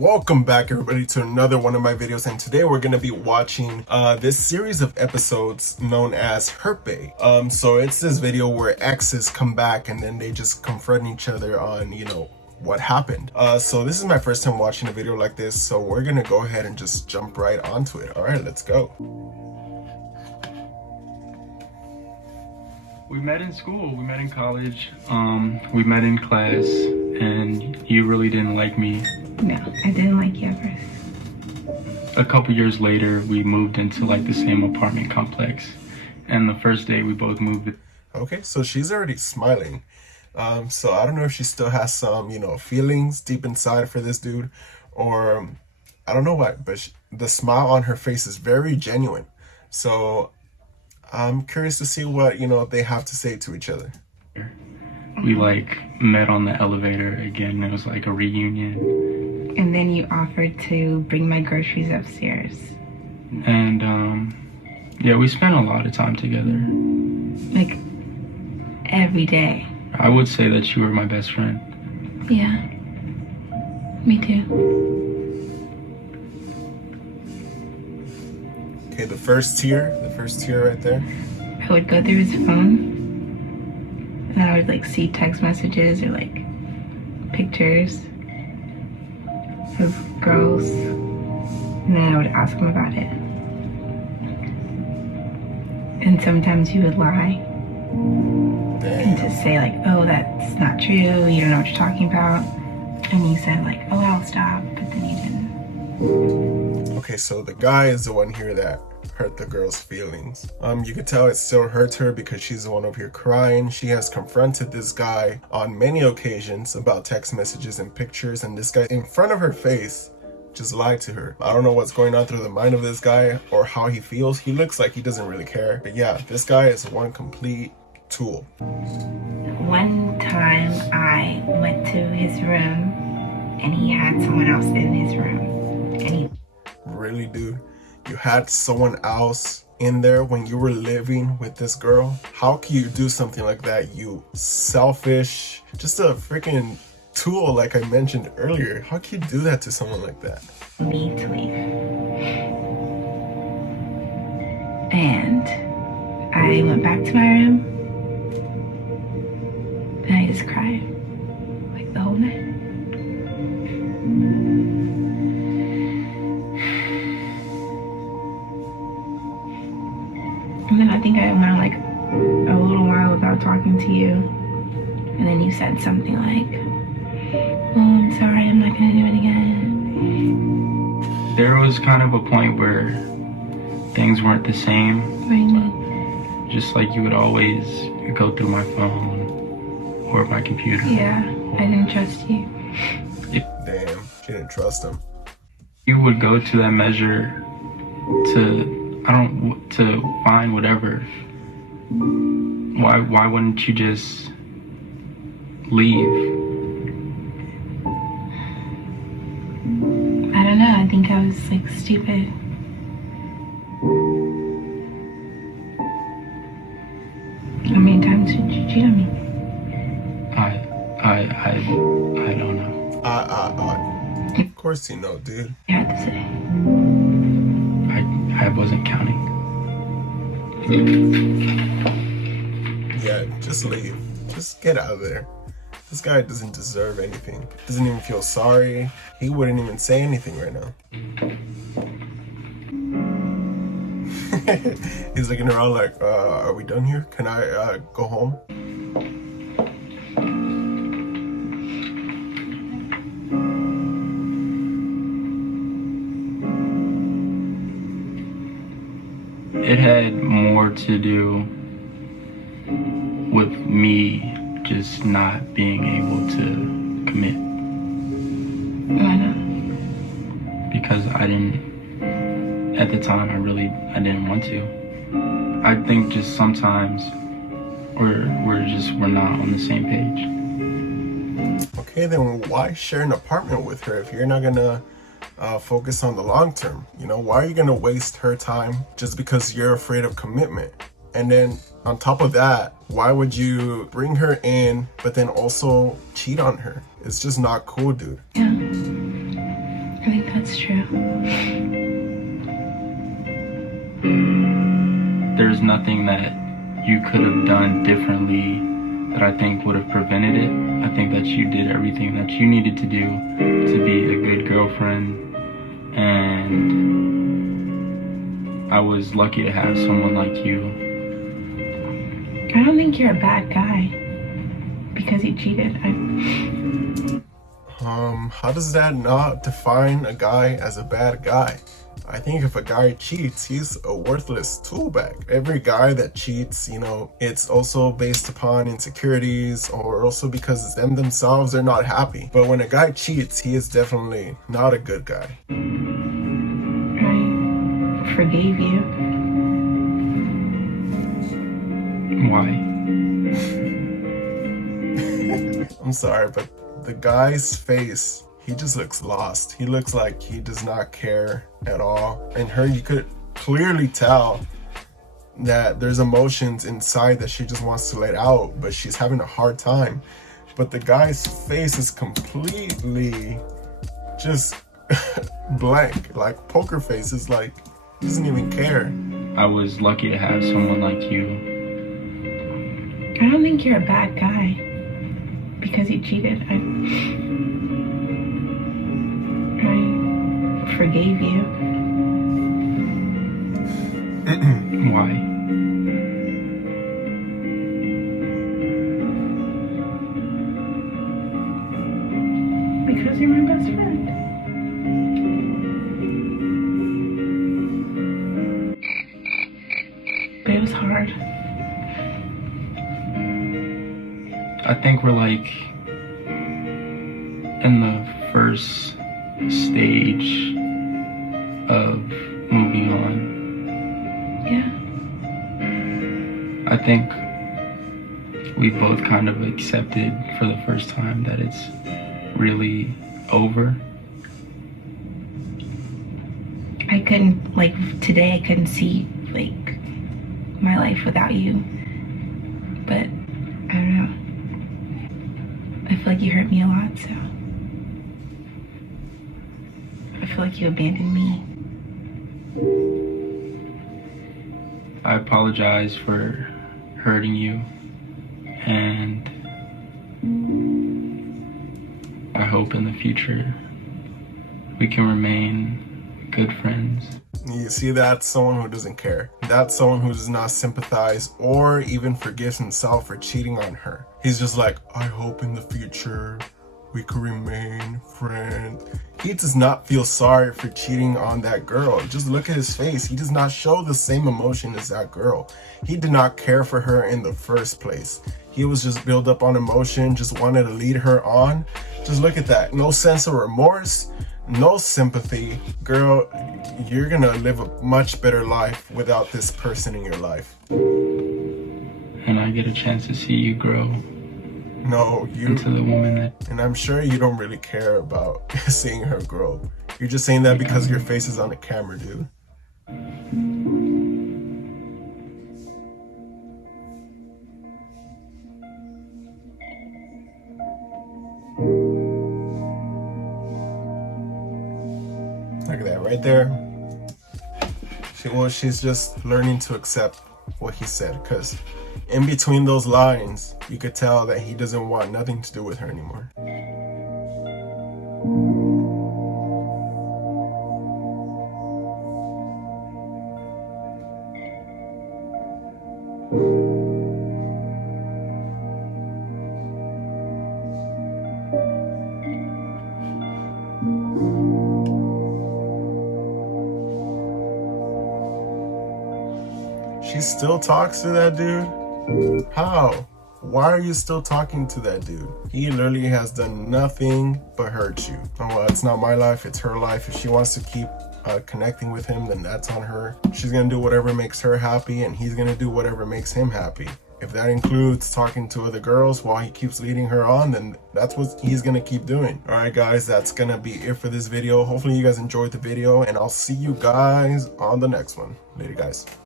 Welcome back everybody to another one of my videos, and today we're going to be watching this series of episodes known as Hurt Bay. So it's this video where exes come back and then they just confront each other on, what happened. So this is my first time watching a video like this, so we're going to go ahead and just jump right onto it. All right, let's go. We met in school, we met in college, we met in class, and you really didn't like me. No, I didn't like you at first. A couple years later, we moved into like the same apartment complex, and the first day we both moved. Okay, so she's already smiling. So I don't know if she still has some, feelings deep inside for this dude, or I don't know why, but the smile on her face is very genuine. So I'm curious to see what, they have to say to each other. We met on the elevator again. It was like a reunion. And then you offered to bring my groceries upstairs. And yeah, we spent a lot of time together. Like every day. I would say that you were my best friend. Yeah, me too. Okay, the first tier right there. I would go through his phone and I would see text messages or pictures of girls, and then I would ask him about it. And sometimes he would lie. And to say oh, that's not true, you don't know what you're talking about. And he said oh, I'll stop, but then he didn't. Okay, so the guy is the one here that hurt the girl's feelings. You can tell it still hurts her because she's the one over here crying. She has confronted this guy on many occasions about text messages and pictures, and this guy in front of her face just lied to her. I don't know what's going on through the mind of this guy or how he feels. He looks like he doesn't really care. But yeah, this guy is one complete tool. One time I went to his room and he had someone else in his room. And he... Really, dude? You had someone else in there when you were living with this girl? How can you do something like that, you selfish, just a freaking tool like I mentioned earlier? How can you do that to someone like that? Me to leave. And I went back to my room and I just cried the whole night. And then I think I went a little while without talking to you. And then you said something oh, I'm sorry, I'm not gonna do it again. There was kind of a point where things weren't the same. What do you mean? Just you would always go through my phone or my computer. Yeah, I didn't trust you. Damn, she didn't trust him. You would go to that measure to find whatever. Why wouldn't you just leave? I don't know, I think I was stupid. How many times did you cheat on me? I don't know. Of course you know, dude. You had to say. I wasn't counting. Yeah, just leave. Just get out of there. This guy doesn't deserve anything. Doesn't even feel sorry. He wouldn't even say anything right now. He's looking around are we done here? Can I go home? It had more to do with me just not being able to commit. Why not? Because at the time, I didn't want to. I think just sometimes we're not on the same page. Okay, then why share an apartment with her if you're not gonna focus on the long term? Why are you gonna waste her time just because you're afraid of commitment? And then on top of that, why would you bring her in but then also cheat on her? It's just not cool, dude. Yeah. I think that's true. There's nothing that you could have done differently that I think would have prevented it. I think that you did everything that you needed to do to be a good girlfriend, and I was lucky to have someone like you. I don't think you're a bad guy because you cheated. How does that not define a guy as a bad guy? I think if a guy cheats, he's a worthless tool bag. Every guy that cheats, you know, it's also based upon insecurities, or also because them themselves are not happy. But when a guy cheats, he is definitely not a good guy. I forgave you. Why? I'm sorry, but the guy's face, he just looks lost. He looks like he does not care at all. And her, you could clearly tell that there's emotions inside that she just wants to let out, but she's having a hard time. But the guy's face is completely just blank, like poker face. Is like, he doesn't even care. I was lucky to have someone like you. I don't think you're a bad guy because you cheated. I forgave you. Why? Because you're my best friend. But it was hard. I think we're like in the first stage of moving on. Yeah. I think we both kind of accepted for the first time that it's really over. I couldn't, like, today I couldn't see, like, my life without you. But, I don't know. I feel like you hurt me a lot, so. I feel like you abandoned me. I apologize for hurting you, and I hope in the future we can remain good friends. You see, that's someone who doesn't care. That's someone who does not sympathize or even forgives himself for cheating on her. He's just like, I hope in the future we could remain friends. He does not feel sorry for cheating on that girl. Just look at his face. He does not show the same emotion as that girl. He did not care for her in the first place. He was just built up on emotion, just wanted to lead her on. Just look at that. No sense of remorse, no sympathy. Girl, you're gonna live a much better life without this person in your life. And I get a chance to see you grow No, you into the woman that... And I'm sure you don't really care about seeing her grow. You're just saying that because your face is on the camera, dude. Look at that right there. She's just learning to accept what he said, because in between those lines, you could tell that he doesn't want nothing to do with her anymore. She still talks to that dude? How? Why are you still talking to that dude? He literally has done nothing but hurt you. Oh, well, it's not my life, it's her life. If she wants to keep connecting with him, then that's on her. She's gonna do whatever makes her happy, and he's gonna do whatever makes him happy. If that includes talking to other girls while he keeps leading her on, then that's what he's gonna keep doing. All right, guys, that's gonna be it for this video. Hopefully you guys enjoyed the video, and I'll see you guys on the next one. Later, guys.